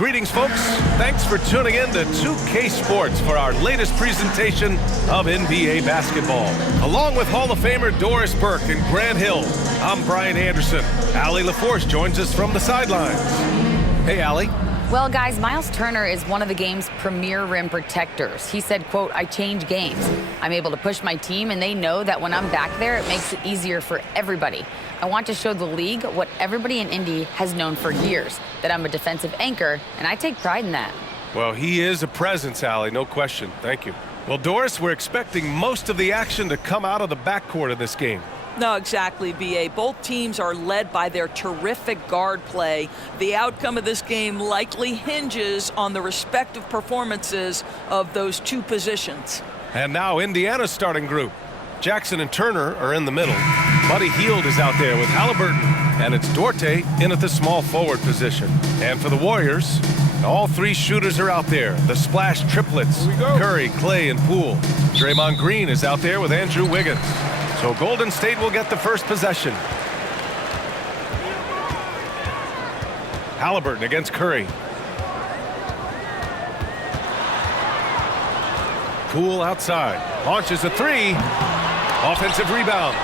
Greetings, folks. Thanks for tuning in to 2K Sports for our latest presentation of NBA basketball. Along with Hall of Famer Doris Burke and Grant Hill, I'm Brian Anderson. Allie LaForce joins us from the sidelines. Hey, Allie. Well, guys, Miles Turner is one of the game's premier rim protectors. He said, quote, "I change games. I'm able to push my team, and they know that when I'm back there, it makes it easier for everybody. I want to show the league what everybody in Indy has known for years, that I'm a defensive anchor, and I take pride in that." Well, he is a presence, Allie, no question. Thank you. Well, Doris, we're expecting most of the action to come out of the backcourt of this game. No, exactly, B.A. Both teams are led by their terrific guard play. The outcome of this game likely hinges on the respective performances of those two positions. And now Indiana's starting group. Jackson and Turner are in the middle. Buddy Hield is out there with Halliburton. And it's Duarte in at the small forward position. And for the Warriors, all three shooters are out there. The splash triplets, Curry, Clay, and Poole. Draymond Green is out there with Andrew Wiggins. So Golden State will get the first possession. Halliburton against Curry. Poole outside. Launches a three. Offensive rebound.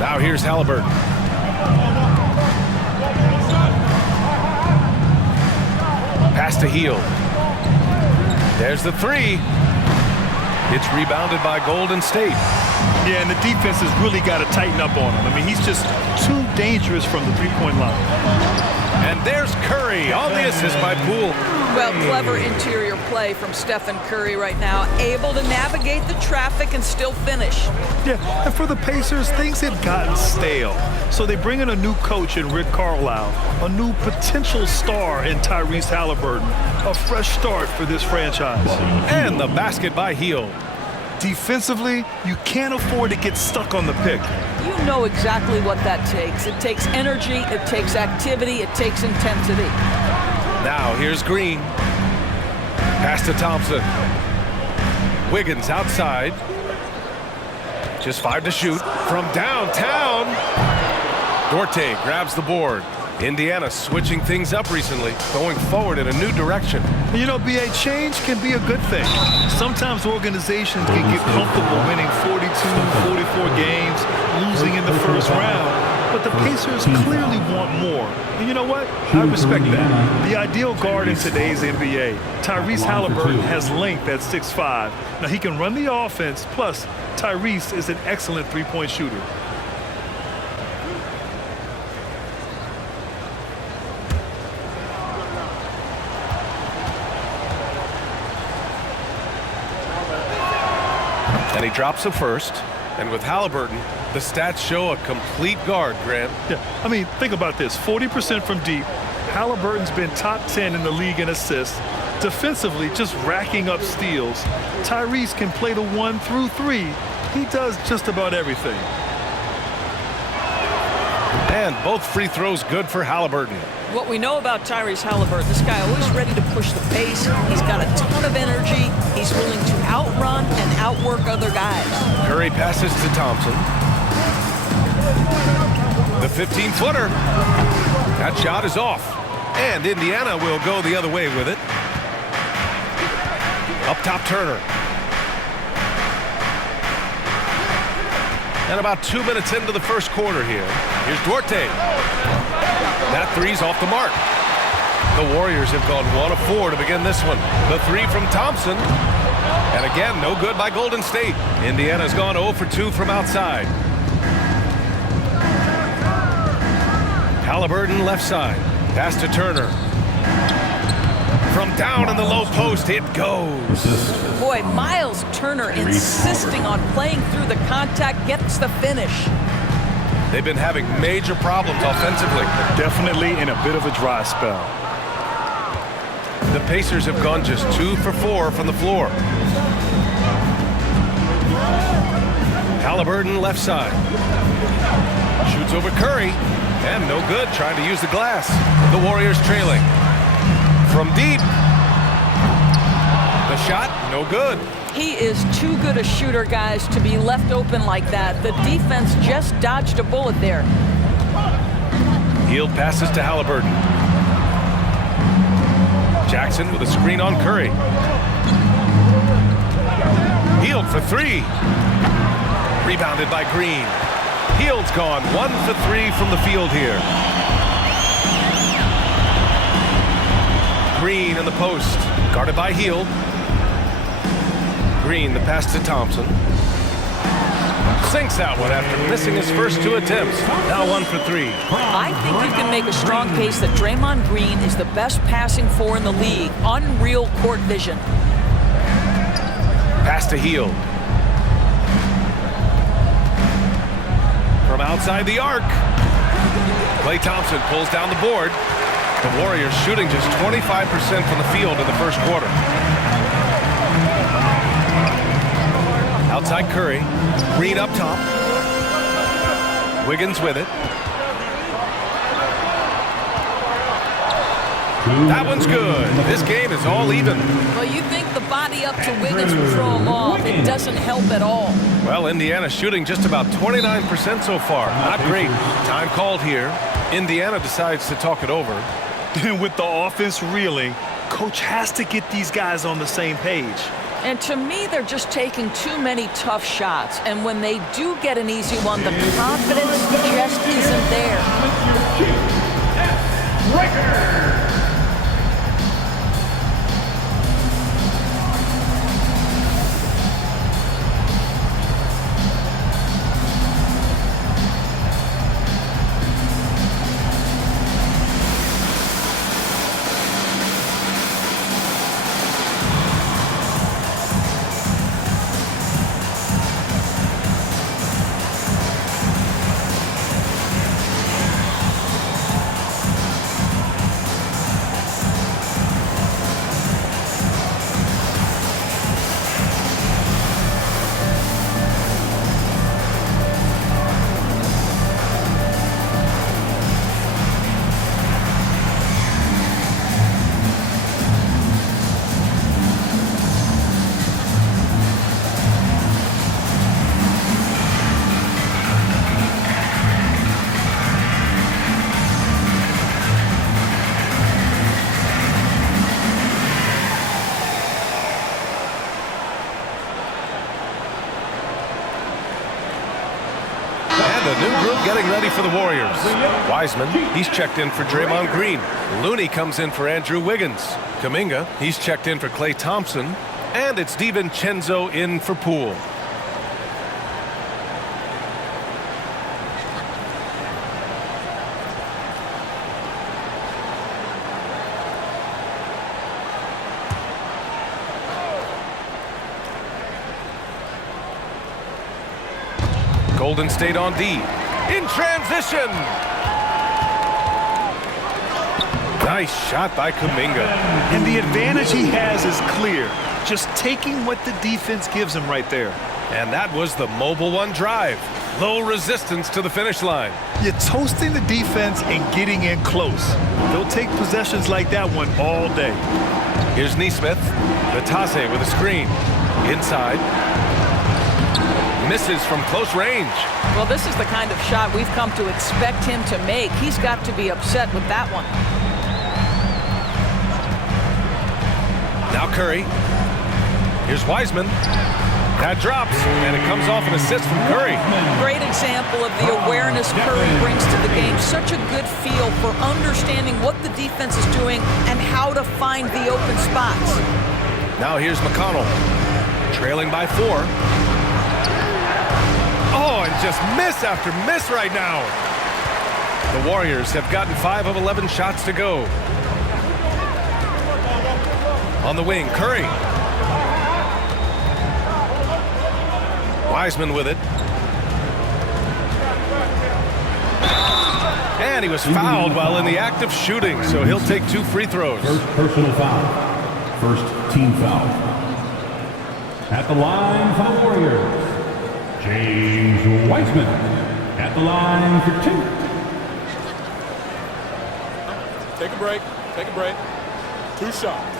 Now here's Halliburton. Pass to Hield. There's the three. It's rebounded by Golden State. Yeah, and the defense has really got to tighten up on him. I mean, he's just too dangerous from the three-point line. And there's Curry on the assist by Poole. Well, clever interior play from Stephen Curry right now, able to navigate the traffic and still finish. Yeah, and for the Pacers, things had gotten stale. So they bring in a new coach in Rick Carlisle, a new potential star in Tyrese Halliburton, a fresh start for this franchise. And the basket by Hield. Defensively, you can't afford to get stuck on the pick. You know exactly what that takes. It takes energy, it takes activity, it takes intensity. Now here's Green. Pass to Thompson. Wiggins outside. Just 5 to shoot from downtown. Duarte grabs the board. Indiana switching things up recently, going forward in a new direction. You know, B.A., change can be a good thing. Sometimes organizations can get comfortable winning 42, 44 games, losing in the first round. But the Pacers clearly want more. And you know what? I respect that. The ideal guard in today's NBA, Tyrese Halliburton, has length at 6'5". Now, he can run the offense, plus Tyrese is an excellent three-point shooter. And he drops the first. And with Halliburton, the stats show a complete guard, Grant. Yeah, I mean, think about this. 40% from deep. Halliburton's been top 10 in the league in assists. Defensively, just racking up steals. Tyrese can play the 1 through 3. He does just about everything. And both free throws good for Halliburton. What we know about Tyrese Halliburton, this guy always ready to push the pace. He's got a ton of energy. He's willing to outrun and outwork other guys. Curry passes to Thompson. The 15-footer. That shot is off. And Indiana will go the other way with it. Up top, Turner. And about 2 minutes into the first quarter here. Here's Duarte. That three's off the mark. The Warriors have gone 1 of 4 to begin this one. The three from Thompson. And again, no good by Golden State. Indiana's gone 0 for 2 from outside. Halliburton left side. Pass to Turner. From down in the low post, it goes. Boy, Miles Turner insisting on playing through the contact, gets the finish. They've been having major problems offensively. Definitely in a bit of a dry spell. The Pacers have gone just 2 for 4 from the floor. Halliburton left side. Shoots over Curry. And no good, trying to use the glass. The Warriors trailing. From deep. The shot, no good. He is too good a shooter, guys, to be left open like that. The defense just dodged a bullet there. Hield passes to Halliburton. Jackson with a screen on Curry. Hield for three. Rebounded by Green. Hield's gone 1 for 3 from the field here. Green in the post, guarded by Hield. Green, the pass to Thompson. Sinks that one after missing his first 2 attempts. Now 1 for 3. I think you can make a strong case that Draymond Green is the best passing four in the league. Unreal court vision. Pass to Hield. From outside the arc. Klay Thompson pulls down the board. The Warriors shooting just 25% from the field in the first quarter. Outside Curry. Green up top. Wiggins with it. That one's good. This game is all even. Well, you think the body up to Wiggins will throw him off. It doesn't help at all. Well, Indiana shooting just about 29% so far. Not great. Time called here. Indiana decides to talk it over. With the offense reeling, coach has to get these guys on the same page. And to me, they're just taking too many tough shots. And when they do get an easy one, the confidence just isn't there. A new group getting ready for the Warriors. Wiseman, he's checked in for Draymond Green. Looney comes in for Andrew Wiggins. Kuminga, he's checked in for Klay Thompson. And it's DiVincenzo in for Poole. Golden State on D. In transition. Nice shot by Kuminga. And the advantage he has is clear. Just taking what the defense gives him right there. And that was the mobile one drive. Low resistance to the finish line. You're toasting the defense and getting in close. They'll take possessions like that one all day. Here's Nesmith. Batase with a screen. Inside. Misses from close range. Well, this is the kind of shot we've come to expect him to make. He's got to be upset with that one. Now Curry. Here's Wiseman. That drops, and it comes off an assist from Curry. Great example of the awareness Curry brings to the game. Such a good feel for understanding what the defense is doing and how to find the open spots. Now here's McConnell. Trailing by 4. Oh, and just miss after miss right now. The Warriors have gotten 5 of 11 shots to go. On the wing, Curry. Wiseman with it. And he was fouled while in the act of shooting, so he'll take 2 free throws. First personal foul. First team foul. At the line for the Warriors, James Wiseman. At the line for 2. Take a break. Take a break. 2 shots.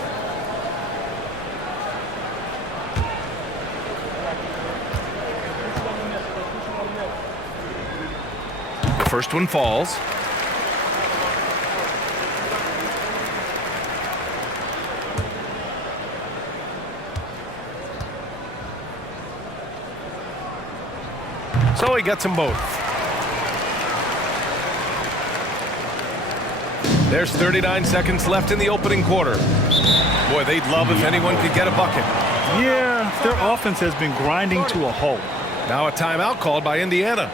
The first one falls. So he gets them both. There's 39 seconds left in the opening quarter. Boy, they'd love if anyone could get a bucket. Yeah, their offense has been grinding to a halt. Now a timeout called by Indiana.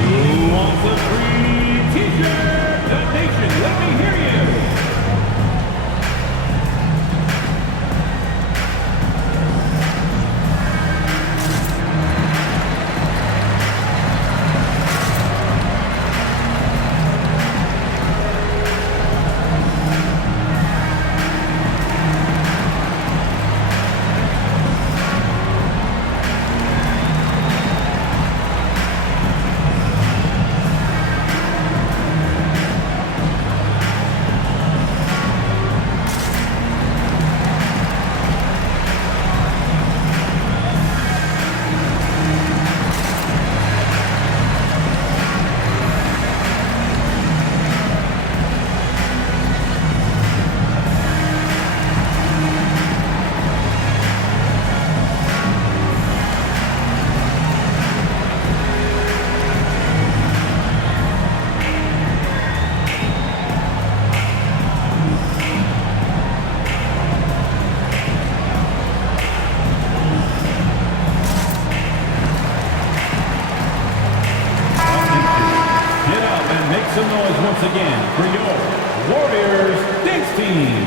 Who wants a free t-shirt? The Nation, let me hear you. Some noise once again for your Warriors dance team.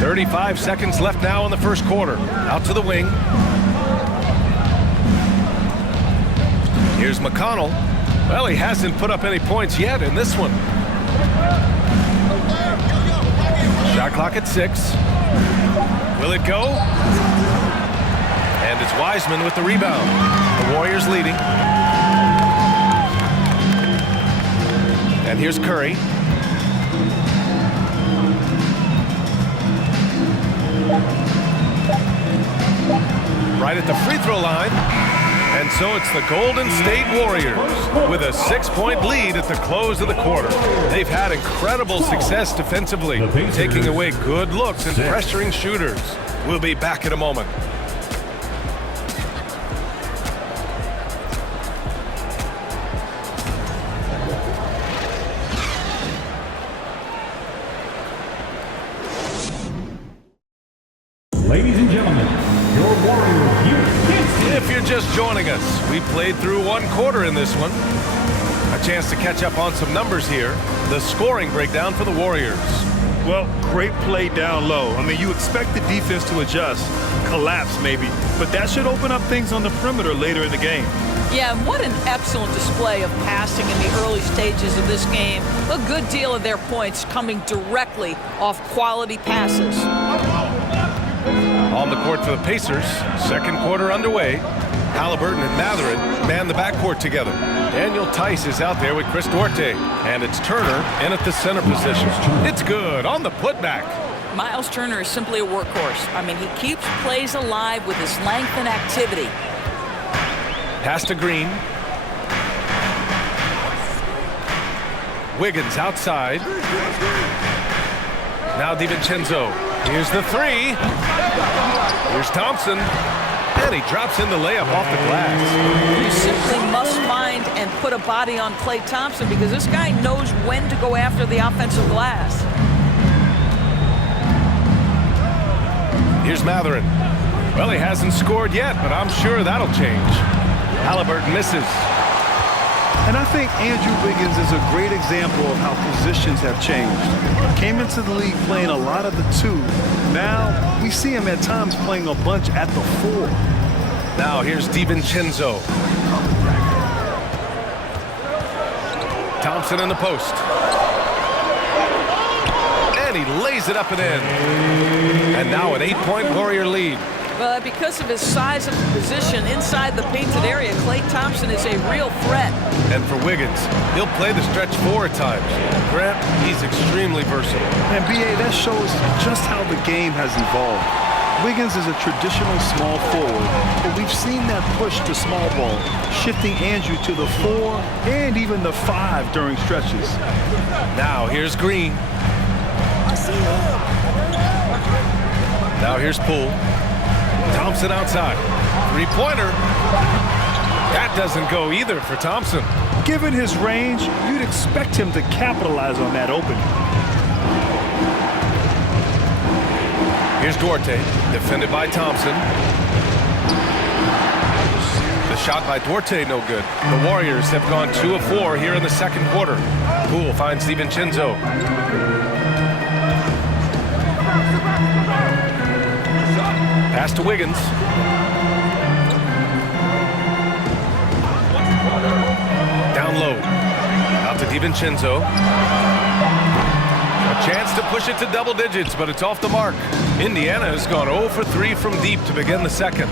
Thirty-five seconds left now in the first quarter. Out to the wing. Here's McConnell. Well, he hasn't put up any points yet in this one. Shot clock at 6. Will it go? And it's Wiseman with the rebound. The Warriors leading. And here's Curry. Right at the free throw line. And so it's the Golden State Warriors with a 6-point lead at the close of the quarter. They've had incredible success defensively, taking away good looks and pressuring shooters. We'll be back in a moment. Ladies and gentlemen, your Warriors here. If you're just joining us, we played through one quarter in this one. A chance to catch up on some numbers here. The scoring breakdown for the Warriors. Well, great play down low. I mean, you expect the defense to adjust, collapse maybe, but that should open up things on the perimeter later in the game. Yeah, and what an excellent display of passing in the early stages of this game. A good deal of their points coming directly off quality passes. On the court for the Pacers, second quarter underway. Halliburton and Mathurin man the backcourt together. Daniel Tice is out there with Chris Duarte, and it's Turner in at the center position. It's good on the putback. Miles Turner is simply a workhorse. I mean, he keeps plays alive with his length and activity. Pass to Green. Wiggins outside. Now DiVincenzo. Here's the three. Here's Thompson. And he drops in the layup off the glass. You simply must find and put a body on Klay Thompson because this guy knows when to go after the offensive glass. Here's Mathurin. Well, he hasn't scored yet, but I'm sure that'll change. Halliburton misses. And I think Andrew Wiggins is a great example of how positions have changed. Came into the league playing a lot of the 2. Now we see him at times playing a bunch at the 4. Now here's DiVincenzo. Thompson in the post. and he lays it up and in. And now an 8-point Warrior lead. Well, because of his size and position inside the painted area, Klay Thompson is a real threat. And for Wiggins, he'll play the stretch 4 at times. Grant, he's extremely versatile. And B.A., that shows just how the game has evolved. Wiggins is a traditional small forward, but we've seen that push to small ball, shifting Andrew to the 4 and even the 5 during stretches. Now here's Green. Now here's Poole. Thompson outside. Three-pointer. That doesn't go either for Thompson. Given his range, you'd expect him to capitalize on that opening. Here's Duarte, defended by Thompson. The shot by Duarte, no good. The Warriors have gone 2 of 4 here in the second quarter. Poole finds DiVincenzo. Pass to Wiggins. Down low. Out to DiVincenzo. A chance to push it to double digits, but it's off the mark. Indiana has gone 0 for 3 from deep to begin the second.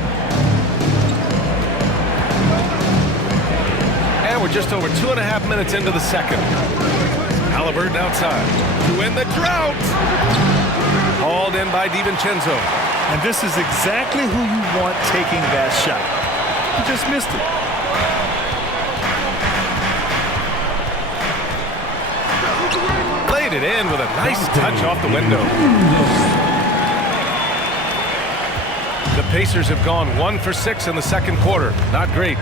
And we're just over 2.5 minutes into the second. Haliburton outside to end the drought. Hauled in by DiVincenzo. And this is exactly who you want taking that shot. He just missed it. Laid it in with a nice touch off the window. The Pacers have gone 1 for 6 in the second quarter. Not great.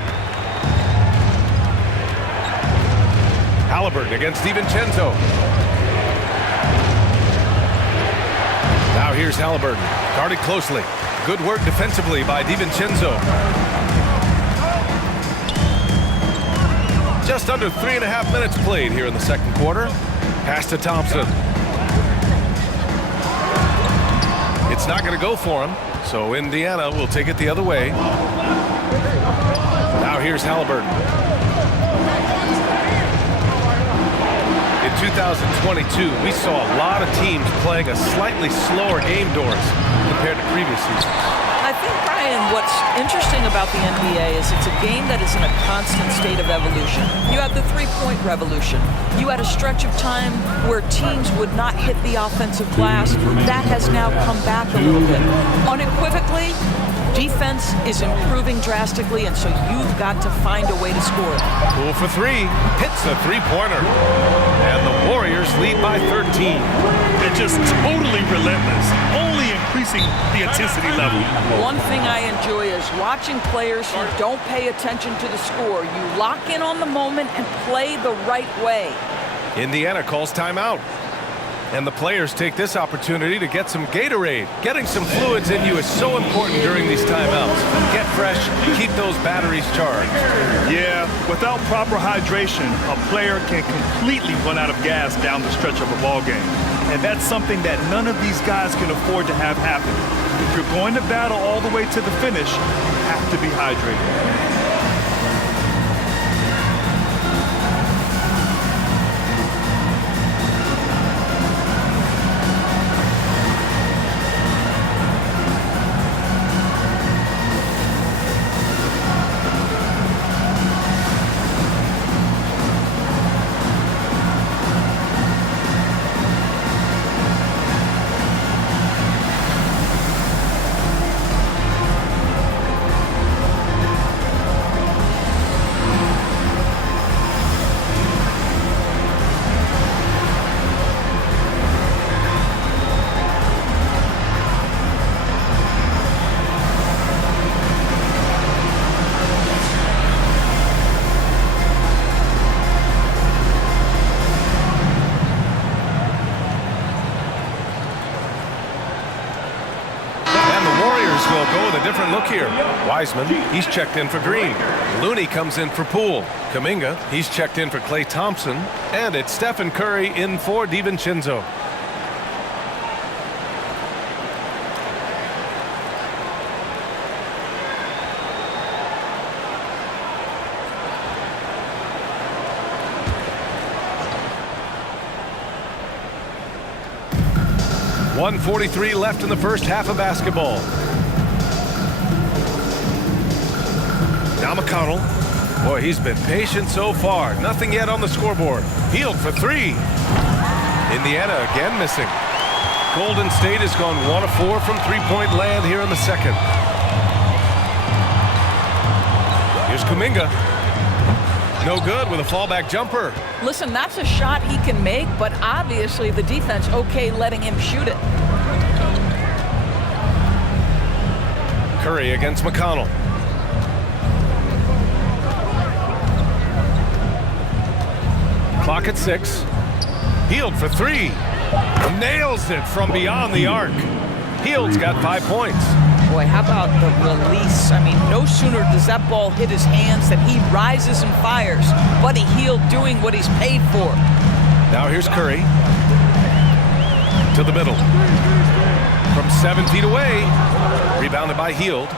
Haliburton against DiVincenzo. Now here's Haliburton. Guarded closely. Good work defensively by DiVincenzo. Just under 3.5 minutes played here in the second quarter. Pass to Thompson. It's not going to go for him, so Indiana will take it the other way. Now here's Haliburton. In 2022, we saw a lot of teams playing a slightly slower game, Doris, compared to previous seasons. I think, Brian, what's interesting about the NBA is it's a game that is in a constant state of evolution. You had the three-point revolution. You had a stretch of time where teams would not hit the offensive glass. That has now come back a little bit. Unequivocally, defense is improving drastically, and so you've got to find a way to score. Poole for 3. Hits a three-pointer. And the Warriors lead by 13. They're just totally relentless, only increasing the intensity level. One thing I enjoy is watching players who don't pay attention to the score. You lock in on the moment and play the right way. Indiana calls timeout. And the players take this opportunity to get some Gatorade. Getting some fluids in you is so important during these timeouts. Get fresh, keep those batteries charged. Yeah, without proper hydration, a player can completely run out of gas down the stretch of a ball game. And that's something that none of these guys can afford to have happen. If you're going to battle all the way to the finish, you have to be hydrated. Different look here. Wiseman, he's checked in for Green. Looney comes in for Poole. Kuminga, he's checked in for Klay Thompson. And it's Stephen Curry in for DiVincenzo. 1:43 left in the first half of basketball. Now McConnell. Boy, he's been patient so far. Nothing yet on the scoreboard. Hield for three. Indiana again missing. Golden State has gone 1 of 4 from three-point land here in the second. Here's Kuminga. No good with a fallback jumper. Listen, that's a shot he can make, but obviously the defense okay letting him shoot it. Curry against McConnell. Clock at 6. Hield for three. Nails it from beyond the arc. Hield's got 5 points. Boy, how about the release? I mean, no sooner does that ball hit his hands than he rises and fires. Buddy Hield doing what he's paid for. Now here's Curry. To the middle. From 7 feet away. Rebounded by Hield.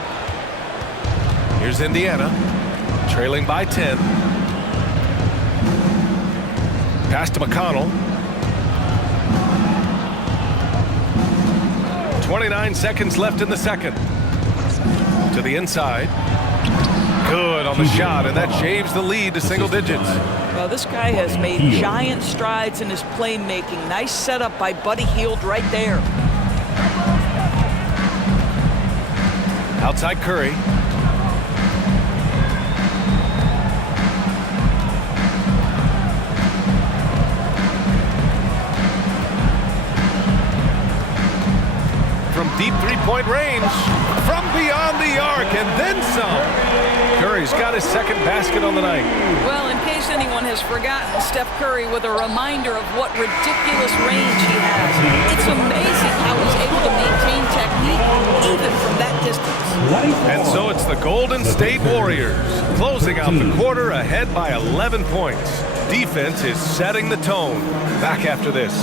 Here's Indiana. Trailing by 10. Pass to McConnell. 29 seconds left in the second. To the inside. Good on the shot, and that shaves the lead to single digits. Well, this guy has made giant strides in his playmaking. Nice setup by Buddy Hield right there. Outside Curry. From deep three-point range, from beyond the arc, and then some. Curry's got his second basket on the night. Well, in case anyone has forgotten, Steph Curry with a reminder of what ridiculous range he has. It's amazing how he's able to maintain technique even from that distance. And so it's the Golden State Warriors closing out the quarter ahead by 11 points. Defense is setting the tone. Back after this.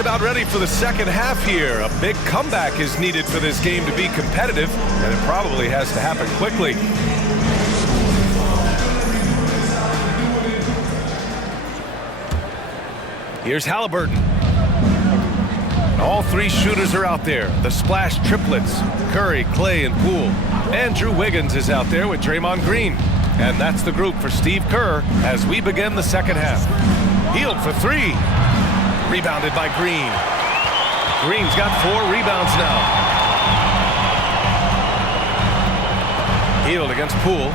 About ready for the second half here. A big comeback is needed for this game to be competitive, and it probably has to happen quickly. Here's Halliburton. All three shooters are out there. The splash triplets, Curry, Clay, and Poole. Andrew Wiggins is out there with Draymond Green. And that's the group for Steve Kerr as we begin the second half. Hield for three. Rebounded by Green. Green's got 4 rebounds now. Hield against Poole.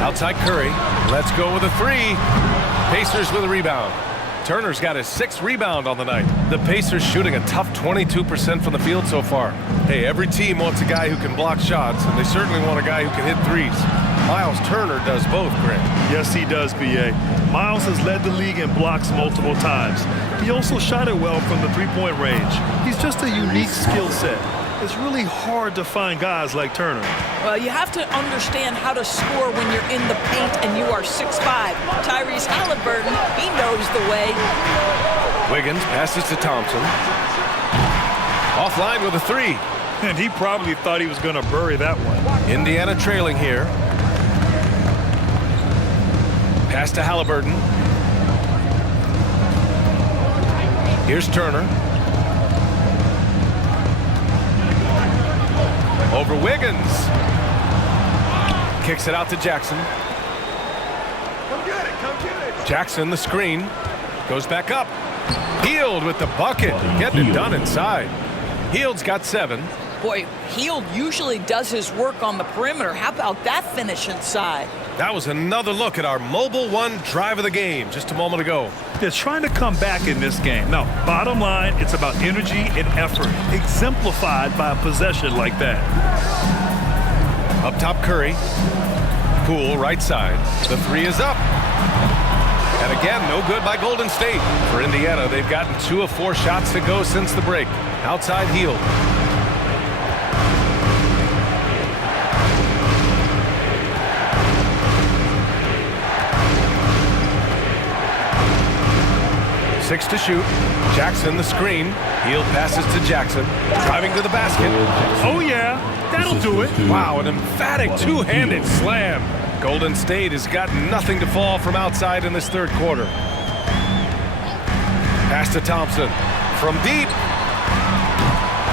Outside Curry. Let's go with a 3. Pacers with a rebound. Turner's got his 6th rebound on the night. The Pacers shooting a tough 22% from the field so far. Hey, every team wants a guy who can block shots, and they certainly want a guy who can hit threes. Miles Turner does both, Grant. Yes, he does, B.A. Miles has led the league in blocks multiple times. He also shot it well from the three-point range. He's just a unique skill set. It's really hard to find guys like Turner. Well, you have to understand how to score when you're in the paint and you are 6'5". Tyrese Halliburton, he knows the way. Wiggins passes to Thompson. Offline with a 3. And he probably thought he was going to bury that one. Indiana trailing here. Pass to Halliburton. Here's Turner. Over Wiggins. Kicks it out to Jackson. Come get it, come get it. Jackson, the screen. Goes back up. Hield with the bucket. Getting it done inside. Hield's got 7. Boy, Hield usually does his work on the perimeter. How about that finish inside? That was another look at our Mobile One drive of the game just a moment ago. They're trying to come back in this game. Now, bottom line, it's about energy and effort, exemplified by a possession like that. Up top, Curry. Poole, right side. The three is up. And again, no good by Golden State. For Indiana, they've gotten 2 of 4 shots to go since the break. Outside Hield. Six to shoot. Jackson the screen. Hield passes to Jackson. Driving to the basket. Oh, yeah. That'll do it. Wow, an emphatic two-handed slam. Golden State has got nothing to fall from outside in this third quarter. Pass to Thompson. From deep.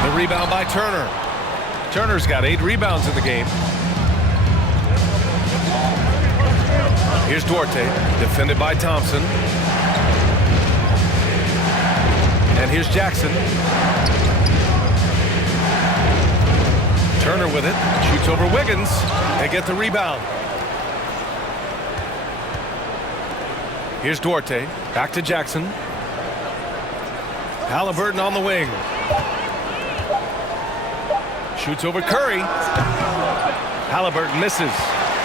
The rebound by Turner. Turner's got 8 rebounds in the game. Here's Duarte. Defended by Thompson. And here's Jackson. Turner with it. Shoots over Wiggins. They get the rebound. Here's Duarte. Back to Jackson. Halliburton on the wing. Shoots over Curry. Halliburton misses.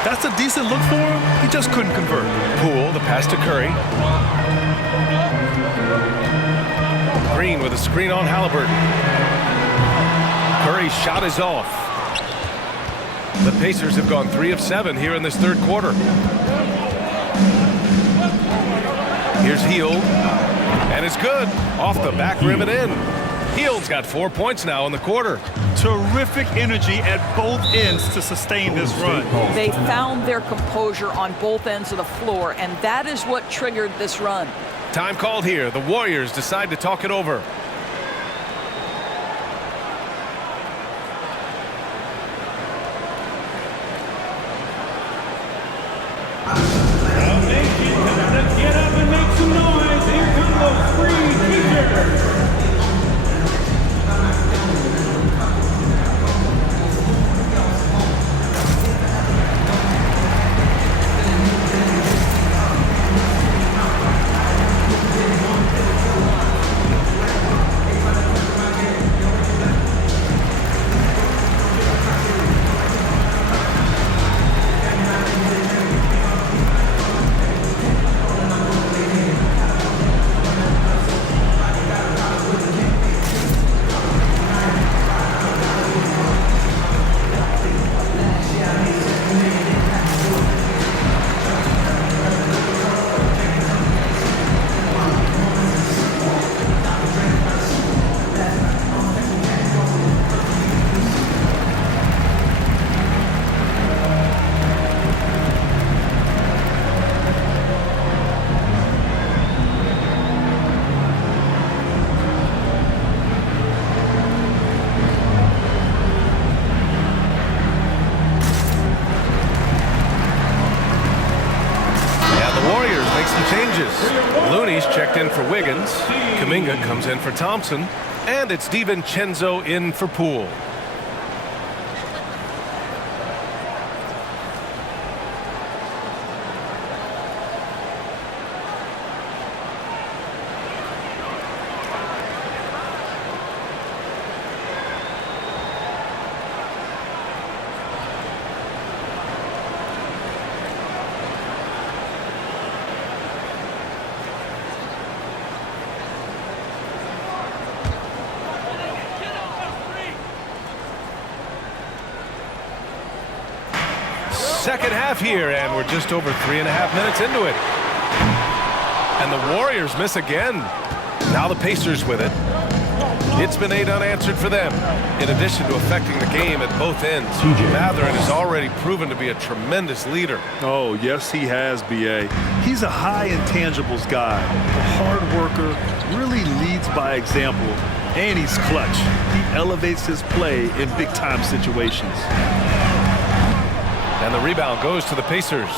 That's a decent look for him. He just couldn't convert. Poole, the pass to Curry. Green with a screen on Halliburton. Curry's shot is off. The Pacers have gone 3 of 7 here in this third quarter. Here's Hield. And it's good. Off the back rim and in. Hield's got 4 points now in the quarter. Terrific energy at both ends to sustain this run. They found their composure on both ends of the floor, and that is what triggered this run. Time called here. The Warriors decide to talk it over. Get up and make some noise. Here come those three teachers. Looney's checked in for Wiggins. Kuminga comes in for Thompson. And it's DiVincenzo in for Poole. Second half here, and we're just over 3.5 minutes into it. And the Warriors miss again. Now the Pacers with it. It's been 8 unanswered for them, in addition to affecting the game at both ends. Mathurin has already proven to be a tremendous leader. Oh, yes, he has, B.A. He's a high intangibles guy, a hard worker, really leads by example, and he's clutch. He elevates his play in big-time situations. And the rebound goes to the Pacers.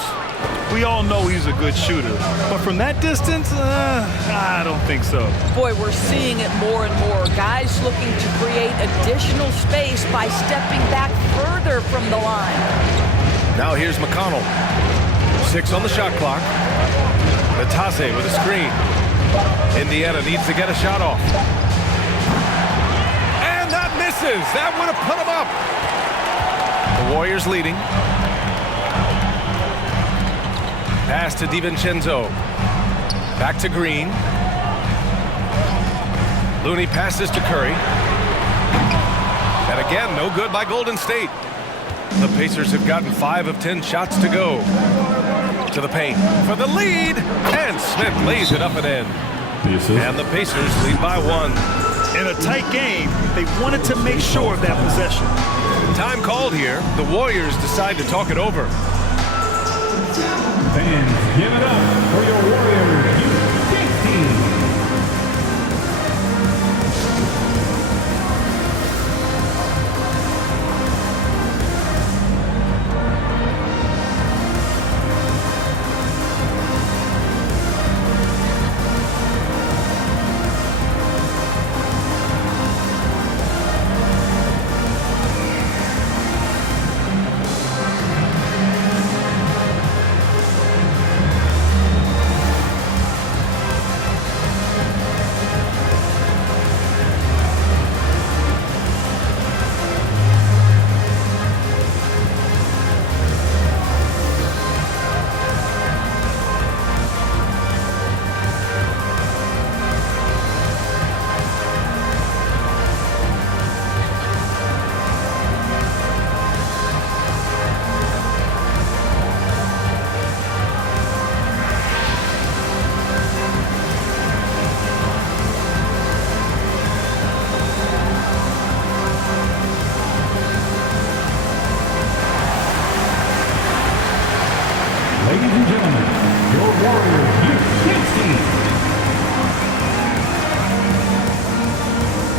We all know he's a good shooter, but from that distance, I don't think so. Boy, we're seeing it more and more. Guys looking to create additional space by stepping back further from the line. Now here's McConnell. 6 on the shot clock. Natase with a screen. Indiana needs to get a shot off. And that misses. That would have put him up. The Warriors leading. Pass to DiVincenzo. Back to Green. Looney passes to Curry. And again, no good by Golden State. The Pacers have gotten 5 of 10 shots to go. To the paint for the lead. And Smith lays it up and in. And the Pacers lead by 1. In a tight game, they wanted to make sure of that possession. Time called here. The Warriors decide to talk it over. Fans, give it up for your Warriors U16 team. Ladies and gentlemen, your Warriors U16.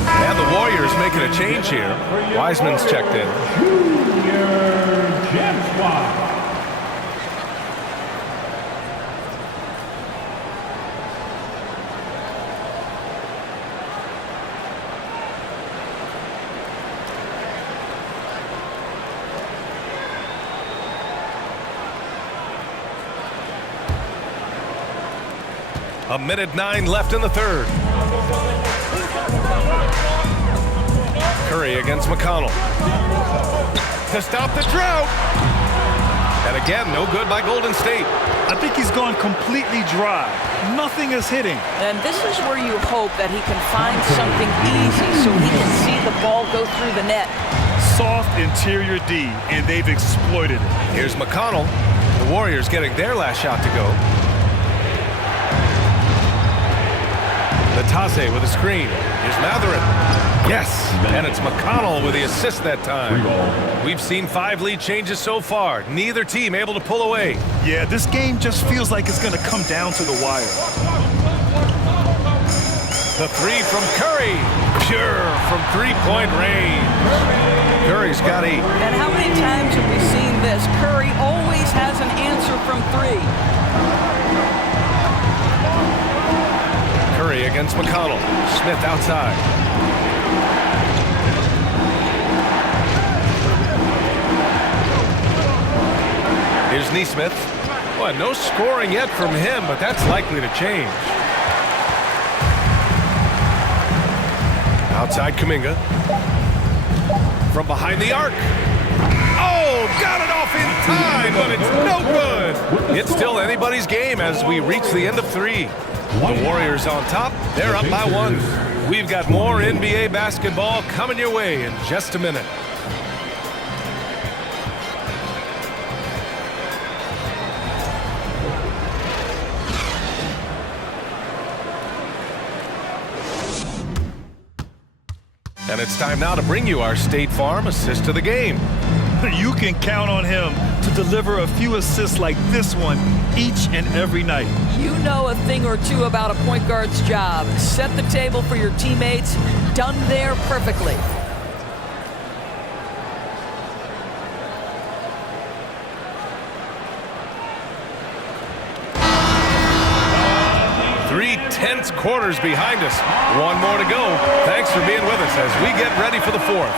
And the Warriors making a change here. Wiseman's checked in. Junior Jam Squad. A minute 9 left in the third. Curry against McConnell. To stop the drought. And again, no good by Golden State. I think he's gone completely dry. Nothing is hitting. And this is where you hope that he can find something easy so he can see the ball go through the net. Soft interior D, and they've exploited it. Here's McConnell. The Warriors getting their last shot to go. Natase with a screen. Here's Mathurin. Yes, and it's McConnell with the assist that time. We've seen 5 lead changes so far. Neither team able to pull away. Yeah, this game just feels like it's going to come down to the wire. The 3 from Curry. Pure from three-point range. Curry's got 8. And how many times have we seen this? Curry always has an answer from 3. Curry against McConnell. Smith outside. Here's Nesmith. Boy, no scoring yet from him, but that's likely to change. Outside Kuminga. From behind the arc. Oh, got it off in time, but it's no good. It's still anybody's game as we reach the end of 3. The Warriors on top. They're up by 1. We've got more NBA basketball coming your way in just a minute. And it's time now to bring you our State Farm assist to the game. You can count on him to deliver a few assists like this one each and every night. You know a thing or two about a point guard's job. Set the table for your teammates. Done there perfectly. intense quarters behind us. One more to go. Thanks for being with us as we get ready for the fourth.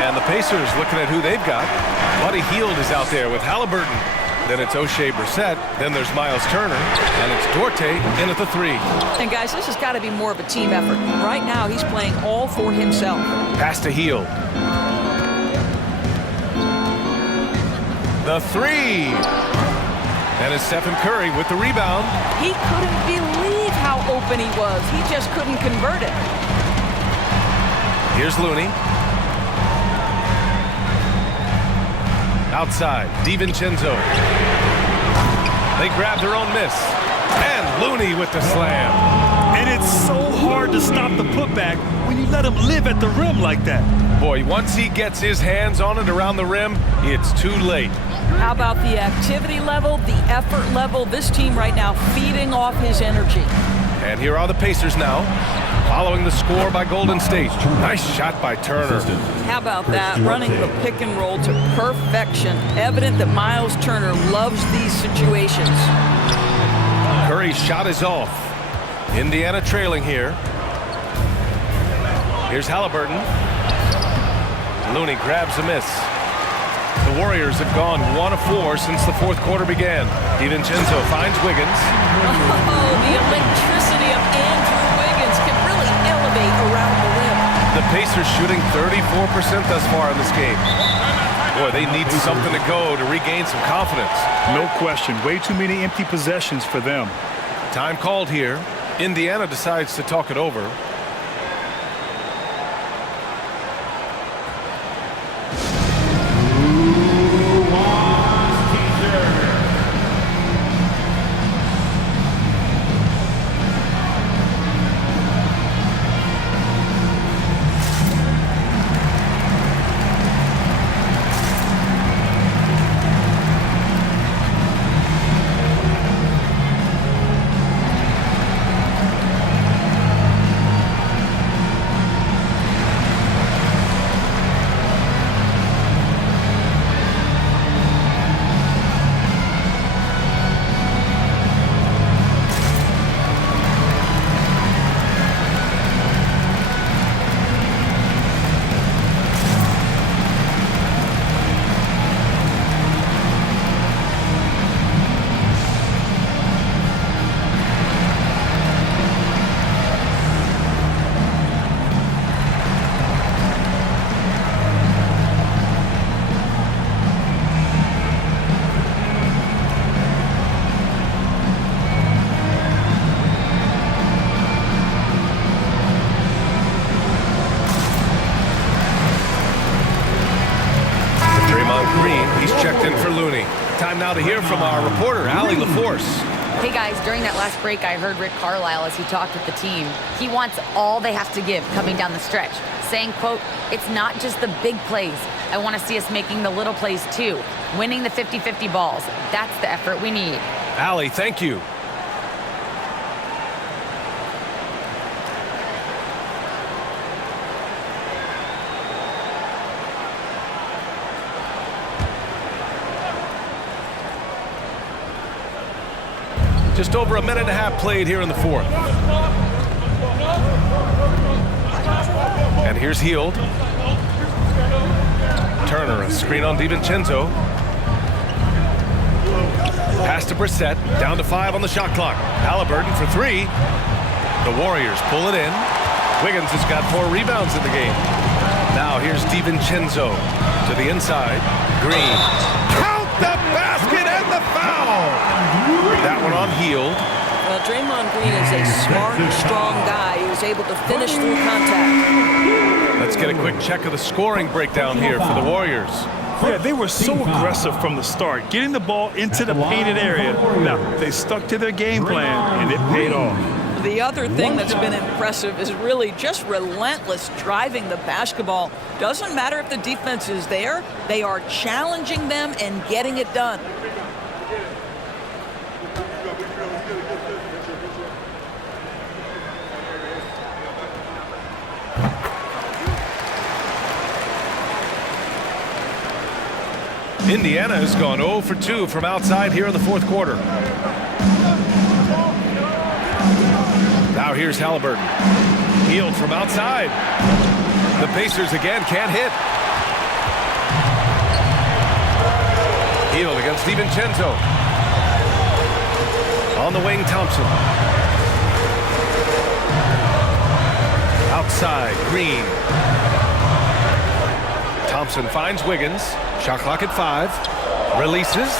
And the Pacers looking at who they've got. Buddy Hield is out there with Halliburton. Then it's O'Shea Brissett. Then there's Miles Turner. And it's Duarte in at the 3. And guys, this has got to be more of a team effort. Right now, he's playing all for himself. Pass to Hield. The 3. And it's Stephen Curry with the rebound. He couldn't believe how open he was. He just couldn't convert it. Here's Looney. Outside, DiVincenzo. They grab their own miss. And Looney with the slam. And it's so hard to stop the putback when you let him live at the rim like that. Boy, once he gets his hands on it around the rim, it's too late. How about the activity level, the effort level? This team right now feeding off his energy. And here are the Pacers now, following the score by Golden State. Nice shot by Turner. How about that? Running the pick and roll to perfection. Evident that Miles Turner loves these situations. Curry's shot is off. Indiana trailing here. Here's Halliburton. Looney grabs a miss. The Warriors have gone 1 of 4 since the fourth quarter began. DiVincenzo finds Wiggins. Oh, the electricity of Andrew Wiggins can really elevate around the rim. The Pacers shooting 34% thus far in this game. Boy, they need something to go to regain some confidence. No question. Way too many empty possessions for them. Time called here. Indiana decides to talk it over. Time now to hear from our reporter, Allie LaForce. Hey guys, during that last break, I heard Rick Carlisle as he talked with the team. He wants all they have to give coming down the stretch, saying, quote, "It's not just the big plays. I want to see us making the little plays too, winning the 50-50 balls. That's the effort we need." Allie, thank you. Just over a minute and a half played here in the fourth. And here's Hield. Turner, a screen on DiVincenzo. Pass to Brissett, down to 5 on the shot clock. Halliburton for 3. The Warriors pull it in. Wiggins has got 4 rebounds in the game. Now here's DiVincenzo to the inside. Green. Count the basket and the foul! That one on Hield. Well, Draymond Green is a smart, strong guy who's able to finish through contact. Let's get a quick check of the scoring breakdown here for the Warriors. Yeah, they were so aggressive from the start, getting the ball into the painted area. Now, they stuck to their game plan, and it paid off. The other thing that's been impressive is really just relentless driving the basketball. Doesn't matter if the defense is there, they are challenging them and getting it done. Indiana has gone 0 for 2 from outside here in the fourth quarter. Now here's Halliburton. Hield from outside. The Pacers again can't hit. Hield against DiVincenzo. On the wing, Thompson. Outside, Green. Thompson finds Wiggins. Shot clock at 5. Releases.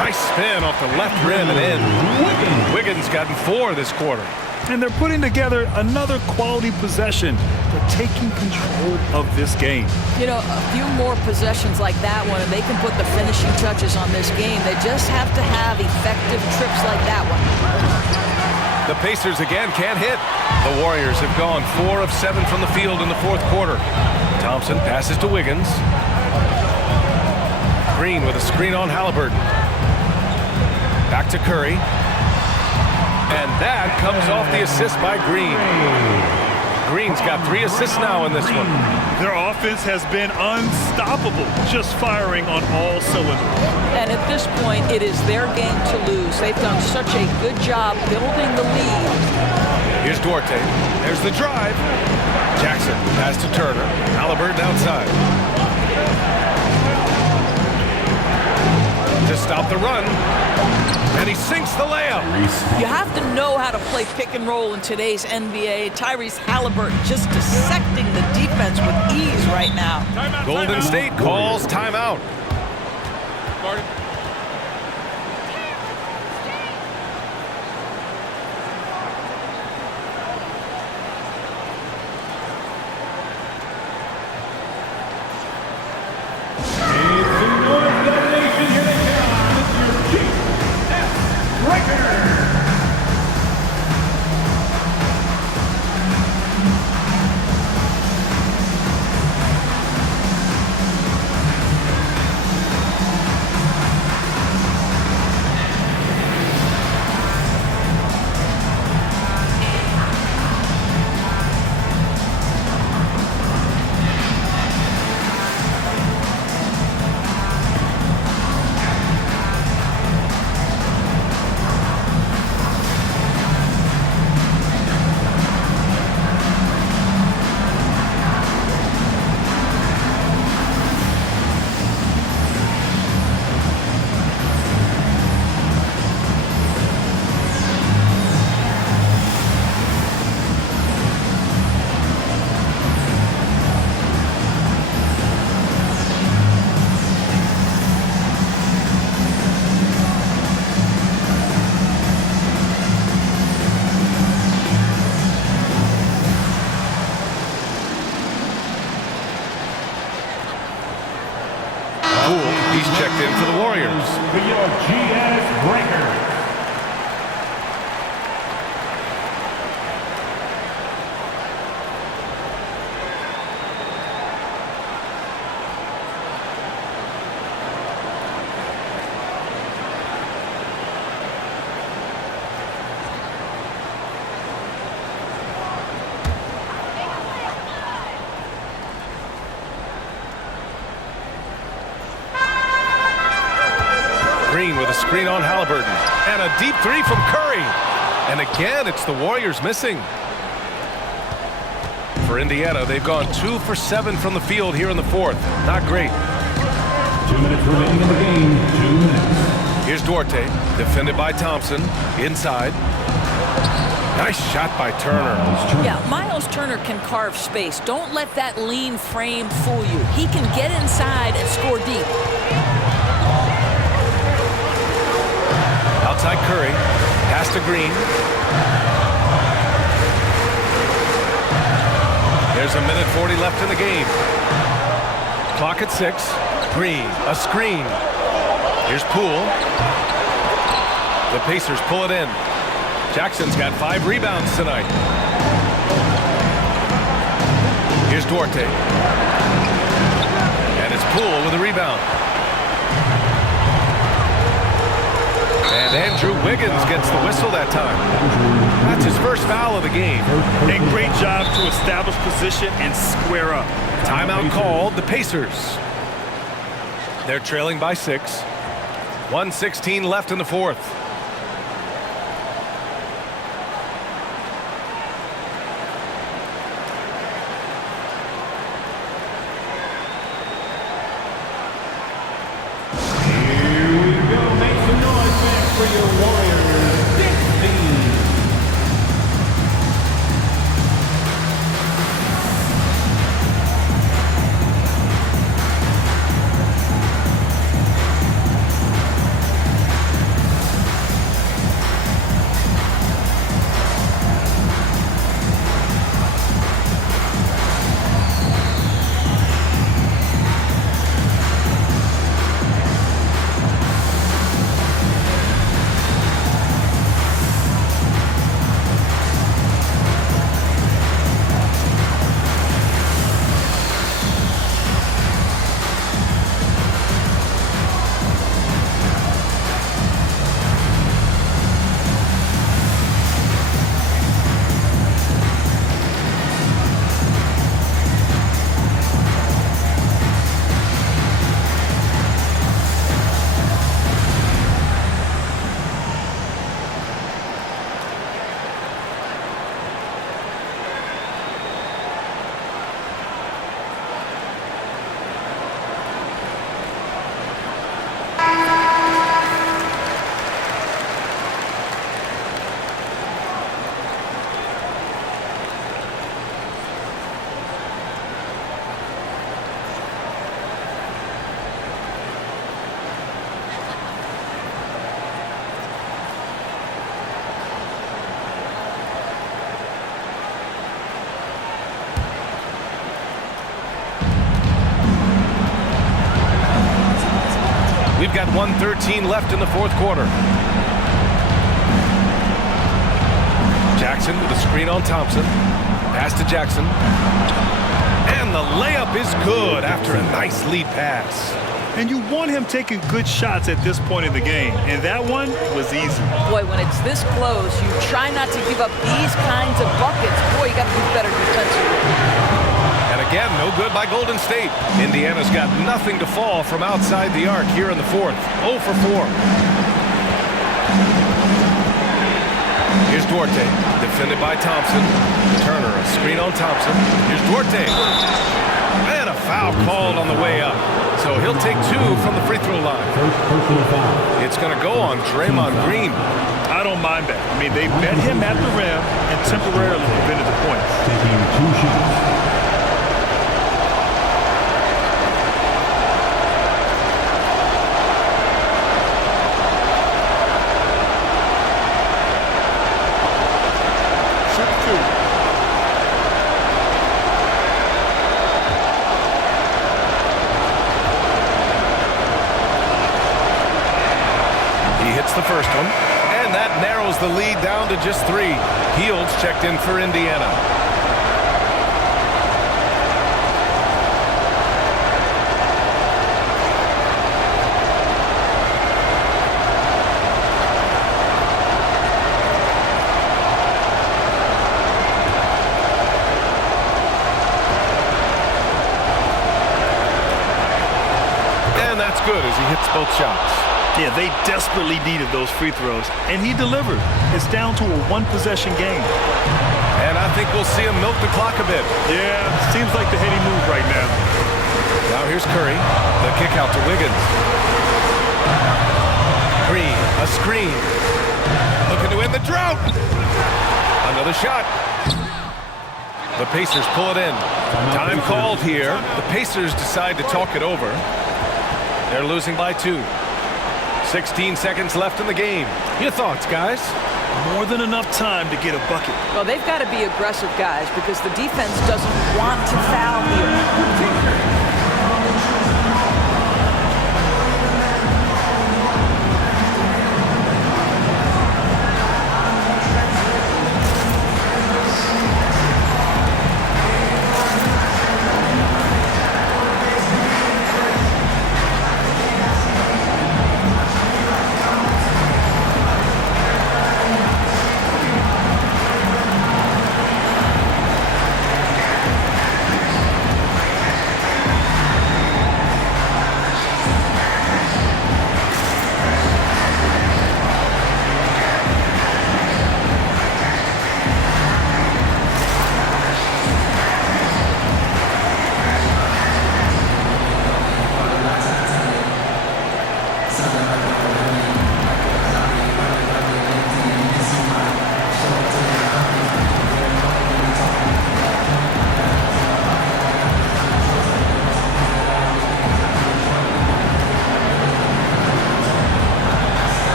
Nice spin off the left rim and in. Wiggins gotten 4 this quarter. And they're putting together another quality possession. They're taking control of this game. You know, a few more possessions like that one, and they can put the finishing touches on this game. They just have to have effective trips like that one. The Pacers again can't hit. The Warriors have gone 4 of 7 from the field in the fourth quarter. Thompson passes to Wiggins. Green with a screen on Halliburton. Back to Curry. And that comes off the assist by Green. Green's got 3 assists now in this one. Their offense has been unstoppable, just firing on all cylinders. And at this point, it is their game to lose. They've done such a good job building the lead. Here's Duarte. There's the drive. Jackson pass to Turner. Halliburton outside. To stop the run. And he sinks the layup. You have to know how to play pick and roll in today's NBA. Tyrese Halliburton just dissecting the defense with ease right now. Golden State calls timeout. He's checked in for the Warriors. For your GS Breaker. Green with a screen on Halliburton. And a deep 3 from Curry. And again, it's the Warriors missing. For Indiana, they've gone 2 for 7 from the field here in the fourth. Not great. 2 minutes remaining in the game. 2 minutes. Here's Duarte, defended by Thompson. Inside. Nice shot by Turner. Yeah, Miles Turner can carve space. Don't let that lean frame fool you. He can get inside and score deep. Outside Curry, pass to Green. There's 1:40 left in the game. Clock at 6. Green, a screen. Here's Poole. The Pacers pull it in. Jackson's got 5 rebounds tonight. Here's Duarte. And it's Poole with a rebound. And Andrew Wiggins gets the whistle that time. That's his first foul of the game. And great job to establish position and square up. Timeout called, the Pacers. They're trailing by 6. 1:16 left in the fourth. for your Warriors, Dixie. We've got 1:13 left in the fourth quarter. Jackson with a screen on Thompson. Pass to Jackson. And the layup is good after a nice lead pass. And you want him taking good shots at this point in the game. And that one was easy. Boy, when it's this close, you try not to give up these kinds of buckets. Boy, you got to do better defensively. And again, no good by Golden State. Indiana's got nothing to fall from outside the arc here in the fourth. 0 for 4. Here's Duarte, defended by Thompson. Turner, a screen on Thompson. Here's Duarte. And a foul called on the way up. So he'll take 2 from the free throw line. First personal foul. It's going to go on Draymond Green. I don't mind that. I mean, they met him at the rim and temporarily prevented the points. Taking 2 shots. The first one, and that narrows the lead down to just 3. Hields checked in for Indiana. And that's good as he hits both shots. Yeah, they desperately needed those free throws, and he delivered. It's down to a one-possession game. And I think we'll see him milk the clock a bit. Yeah, seems like the heady move right now. Now here's Curry. The kick out to Wiggins. Green, a screen. Looking to end the drought. Another shot. The Pacers pull it in. Time called here. The Pacers decide to talk it over. They're losing by 2. 16 seconds left in the game. Your thoughts, guys? More than enough time to get a bucket. Well, they've got to be aggressive, guys, because the defense doesn't want to foul here.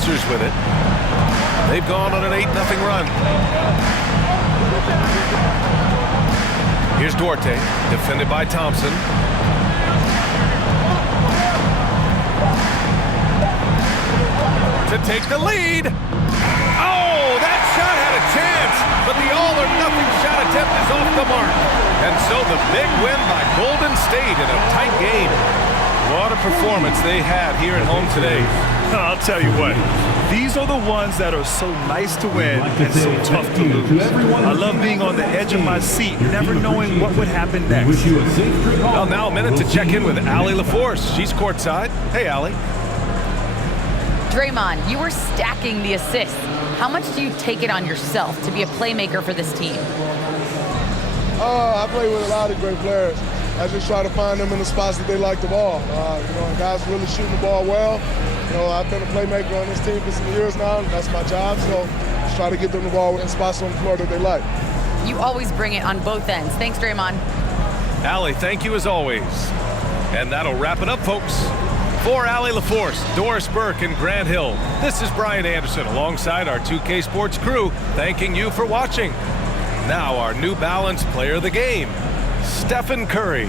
Pacers with it. They've gone on an 8-0 run. Here's Duarte, defended by Thompson. To take the lead. Oh, that shot had a chance, but the all-or-nothing shot attempt is off the mark. And so the big win by Golden State in a tight game. What a performance they had here at home today. I'll tell you what, these are the ones that are so nice to win and so tough to lose. I love being on the edge of my seat, never knowing what would happen next. Well, now a minute to check in with Allie LaForce. She's courtside. Hey, Allie. Draymond, you were stacking the assists. How much do you take it on yourself to be a playmaker for this team? I play with a lot of great players. I just try to find them in the spots that they like the ball. And guys really shooting the ball well. I've been a playmaker on this team for some years now, and that's my job. So just try to get them the ball in spots on the floor that they like. You always bring it on both ends. Thanks, Draymond. Allie, thank you as always. And that'll wrap it up, folks. For Allie LaForce, Doris Burke, and Grant Hill, this is Brian Anderson alongside our 2K Sports crew, thanking you for watching. Now our New Balance player of the game, Stephen Curry.